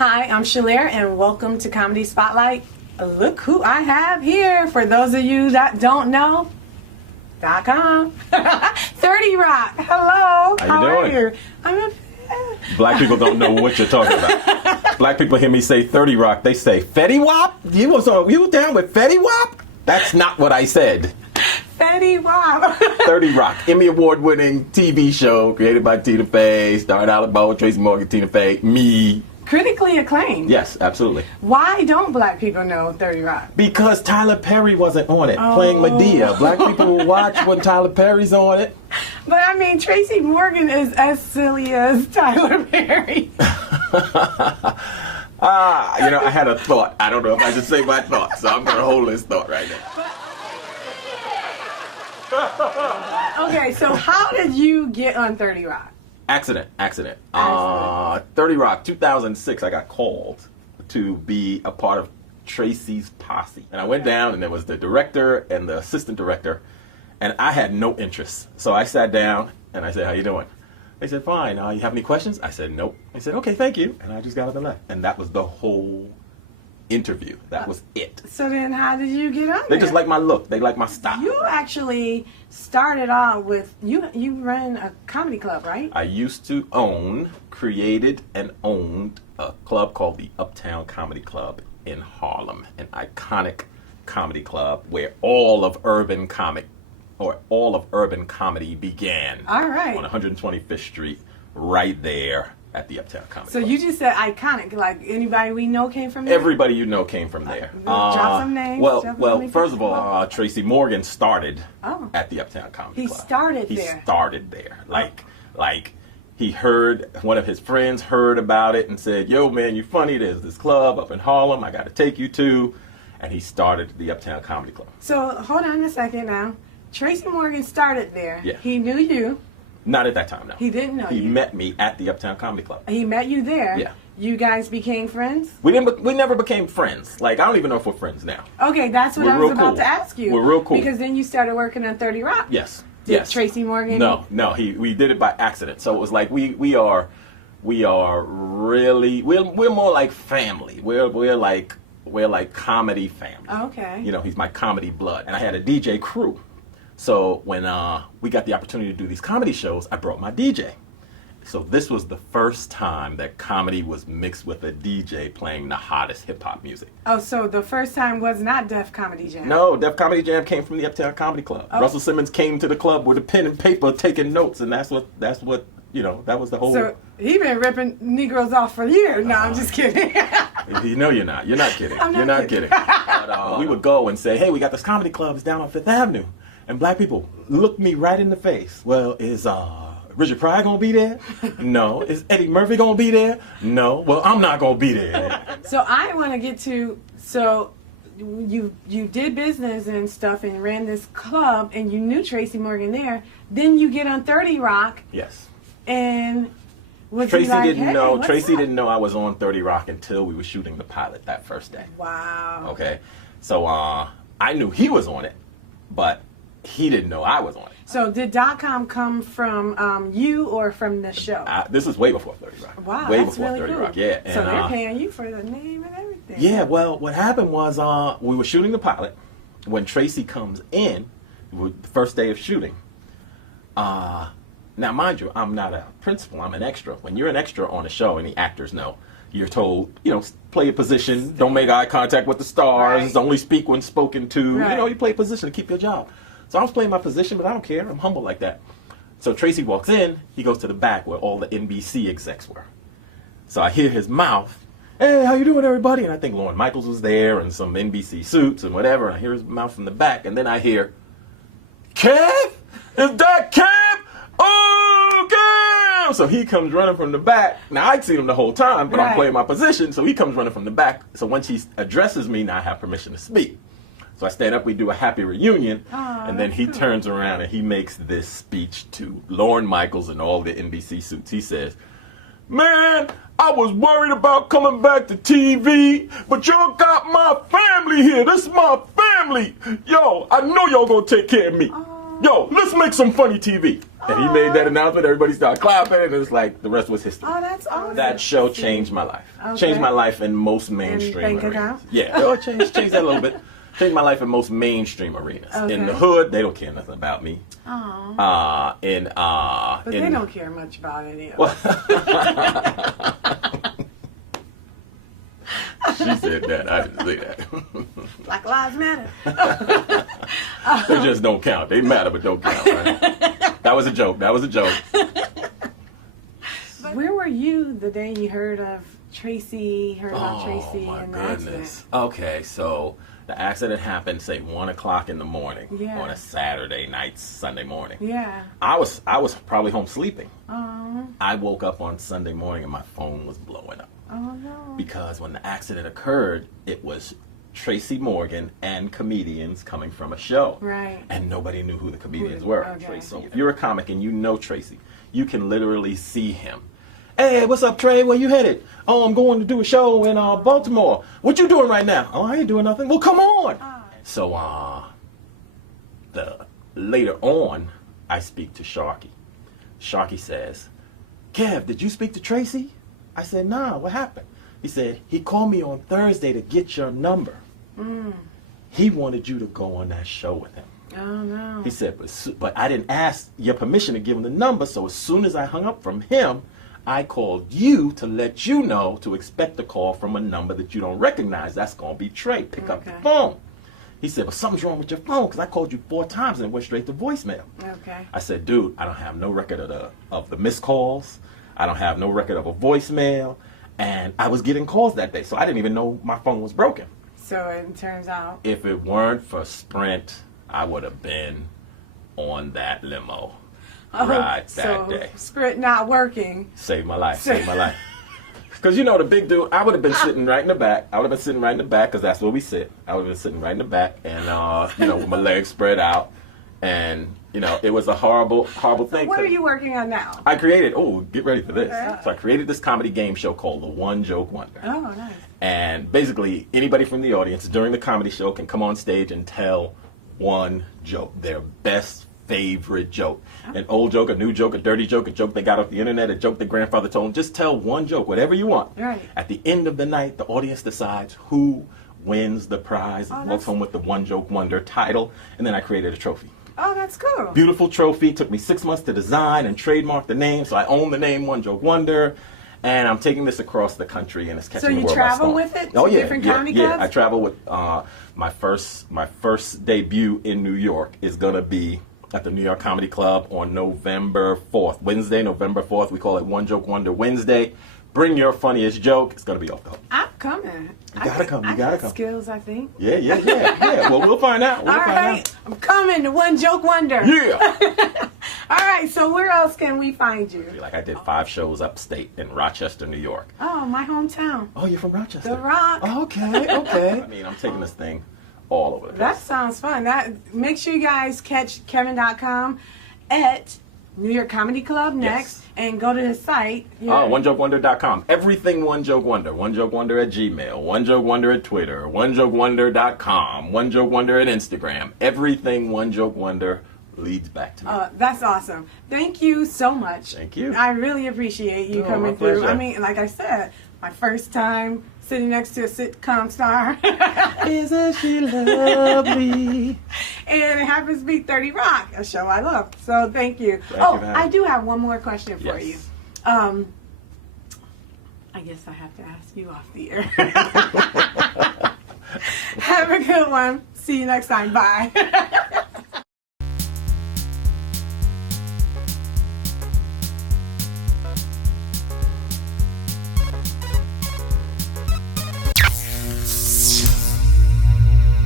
Hi, I'm Chalarious, and welcome to Comedy Spotlight. Look who I have here. For those of you that don't know, Dotcom. 30 Rock. Hello. How you doing? I'm Black people don't know what you're talking about. Black people hear me say 30 Rock, they say Fetty Wap? You was down with Fetty Wap? That's not what I said. Fetty Wap. 30 Rock, Emmy Award-winning TV show created by Tina Fey, starring Alec Baldwin, Tracy Morgan, Tina Fey, me. Critically acclaimed. Yes, absolutely. Why don't black people know 30 Rock? Because Tyler Perry wasn't on it, playing Medea. Black people will watch when Tyler Perry's on it. But I mean, Tracy Morgan is as silly as Tyler Perry. I had a thought. I don't know if I should say my thought, so I'm going to hold this thought right now. Okay, so how did you get on 30 Rock? Accident. 30 Rock, 2006, I got called to be a part of Tracy's posse. And I went down, and there was the director and the assistant director, and I had no interest. So I sat down, and I said, how you doing? They said, fine. You have any questions? I said, nope. They said, okay, thank you. And I just got up and left. And that was the whole interview. That was it. So then how did you get on there? They just like my look. They like my style. You actually started off with, you ran a comedy club, right? I used to created and owned a club called the Uptown Comedy Club in Harlem, an iconic comedy club where all of urban comedy began. All right. On 125th Street, right there at the Uptown Comedy Club. So you just said iconic, like anybody we know came from there? Everybody you know came from there. Drop some names. Well, first of all, Tracy Morgan started at the Uptown Comedy Club. He started there. Like he heard, one of his friends heard about it and said, yo man, you funny, there's this club up in Harlem I got to take you to. And he started the Uptown Comedy Club. So hold on a second now. Tracy Morgan started there. Yeah. He knew you. Not at that time, no. He didn't know you. He met me at the Uptown Comedy Club. He met you there. Yeah. You guys became friends? We never became friends. Like, I don't even know if we're friends now. Okay, that's what I was about to ask you. We're real cool. Because then you started working on 30 Rock. Yes. Did Tracy Morgan? No. We did it by accident. So it was like we're more like family. We're like comedy family. Okay. You know, he's my comedy blood. And I had a DJ crew. So when we got the opportunity to do these comedy shows, I brought my DJ. So this was the first time that comedy was mixed with a DJ playing the hottest hip-hop music. Oh, so the first time was not Def Comedy Jam? No, Def Comedy Jam came from the Uptown Comedy Club. Oh. Russell Simmons came to the club with a pen and paper taking notes, and that's what you know, that was the whole... So he been ripping Negroes off for years. No, I'm just kidding. You know you're not. You're not kidding. You're not kidding. But, we would go and say, hey, we got this comedy club. It's down on Fifth Avenue. And black people look me right in the face. Well, is Richard Pryor gonna be there? No. Is Eddie Murphy gonna be there? No. Well, I'm not gonna be there. So I want to get to, so you did business and stuff and ran this club and you knew Tracy Morgan there. Then you get on 30 Rock. Yes. And was Tracy he like, didn't hey, know. what's Tracy up? didn't know I was on 30 Rock until we were shooting the pilot that first day. Wow. Okay. So I knew he was on it, but he didn't know I was on it. So did Dotcom come from you or from the show? This is way before 30 Rock. Wow, way that's before really 30 cool. Rock, yeah. So And, they're paying you for the name and everything. Yeah, well, what happened was we were shooting the pilot. When Tracy comes in, the first day of shooting, now mind you, I'm not a principal, I'm an extra. When you're an extra on a show, and the actors know, you're told, play a position, don't make eye contact with the stars, Right. only speak when spoken to. Right. You play a position to keep your job. So I was playing my position, but I don't care. I'm humble like that. So Tracy walks in, he goes to the back where all the NBC execs were. So I hear his mouth, hey, how you doing, everybody? And I think Lorne Michaels was there and some NBC suits and whatever. And I hear his mouth from the back, and then I hear, Kev? Is that Kev? Oh, Kev! So he comes running from the back. Now, I'd seen him the whole time, but I'm playing my position, so he comes running from the back. So once he addresses me, now I have permission to speak. So I stand up, we do a happy reunion, and then he turns around and he makes this speech to Lorne Michaels and all the NBC suits. He says, man, I was worried about coming back to TV, but y'all got my family here. This is my family. Yo, I know y'all gonna take care of me. yo, let's make some funny TV. And he made that announcement. Everybody started clapping, and it was like the rest was history. Oh, that's awesome. That show changed my life. Okay. Changed my life in most mainstream bank arenas. account? Yeah, it changed that a little bit. Changed my life in most mainstream arenas. Okay. In the hood, they don't care nothing about me. Aw. But they don't care much about any of us. She said that. I didn't say that. Black Lives Matter. They just don't count. They matter, but don't count. Right? That was a joke. That was a joke. Where were you the day you heard about Tracy Oh my and the goodness. accident? Okay, so the accident happened, say 1 o'clock in the morning on a Saturday night, Sunday morning. Yeah. I was probably home sleeping. Oh. I woke up on Sunday morning and my phone was blowing up. Oh no. Because when the accident occurred, it was Tracy Morgan and comedians coming from a show. Right. And nobody knew who the comedians were. Okay. So if you're a comic and you know Tracy, you can literally see him. Hey, what's up, Trey? Where you headed? Oh, I'm going to do a show in Baltimore. What you doing right now? Oh, I ain't doing nothing. Well, come on. So later on, I speak to Sharky. Sharky says, Kev, did you speak to Tracy? I said, nah, what happened? He said, he called me on Thursday to get your number. He wanted you to go on that show with him. Oh no. He said, but I didn't ask your permission to give him the number, so as soon as I hung up from him, I called you to let you know to expect a call from a number that you don't recognize. That's going to be Trey. Pick up the phone. He said, but something's wrong with your phone because I called you 4 times and it went straight to voicemail. Okay. I said, dude, I don't have no record of the missed calls. I don't have no record of a voicemail. And I was getting calls that day, so I didn't even know my phone was broken. So it turns out, if it weren't for Sprint, I would have been on that limo ride that day. Sprint not working. Saved my life. Saved my life. Because you know the big dude, I would have been sitting right in the back. I would have been sitting right in the back because that's where we sit. I would have been sitting right in the back, and with my legs spread out, and it was a horrible, horrible thing. What are you working on now? I created. Oh, get ready for this. So I created this comedy game show called The One Joke Wonder. Oh, nice. And basically, anybody from the audience during the comedy show can come on stage and tell one joke, their best favorite joke. An old joke, a new joke, a dirty joke, a joke they got off the internet, a joke their grandfather told them. Just tell one joke, whatever you want. Right. At the end of the night, the audience decides who wins the prize and walks home with the One Joke Wonder title. And then I created a trophy. Oh, that's cool. Beautiful trophy. Took me 6 months to design and trademark the name, so I own the name One Joke Wonder. And I'm taking this across the country, and it's catching the world by storm. So you travel with it to different comedy clubs? Yeah, I travel with my first debut in New York is gonna be at the New York Comedy Club on November 4th, Wednesday, November 4th. We call it One Joke Wonder Wednesday. Bring your funniest joke. It's gonna be off the hook. I'm coming. You gotta come. You gotta come. Skills, I think. Yeah. Well, we'll find out. All right, I'm coming to One Joke Wonder. Yeah. All right. So where else can we find you? Like I did 5 shows upstate in Rochester, New York. Oh, my hometown. Oh, you're from Rochester. The Rock. Okay. I mean, I'm taking this thing all over the place. That sounds fun. Make sure you guys catch Kevin.com at New York Comedy Club next, and go to his site. OneJokeWonder.com. Everything One Joke Wonder. One Joke Wonder at Gmail. One Joke Wonder at Twitter. OneJokeWonder.com. One Joke Wonder at Instagram. Everything One Joke Wonder leads back to me. That's awesome. Thank you so much. Thank you. I really appreciate you coming through. I mean, like I said, my first time sitting next to a sitcom star. Isn't she lovely? And it happens to be 30 Rock, a show I love. So thank you. I do have one more question for you. I guess I have to ask you off the air. Have a good one. See you next time. Bye.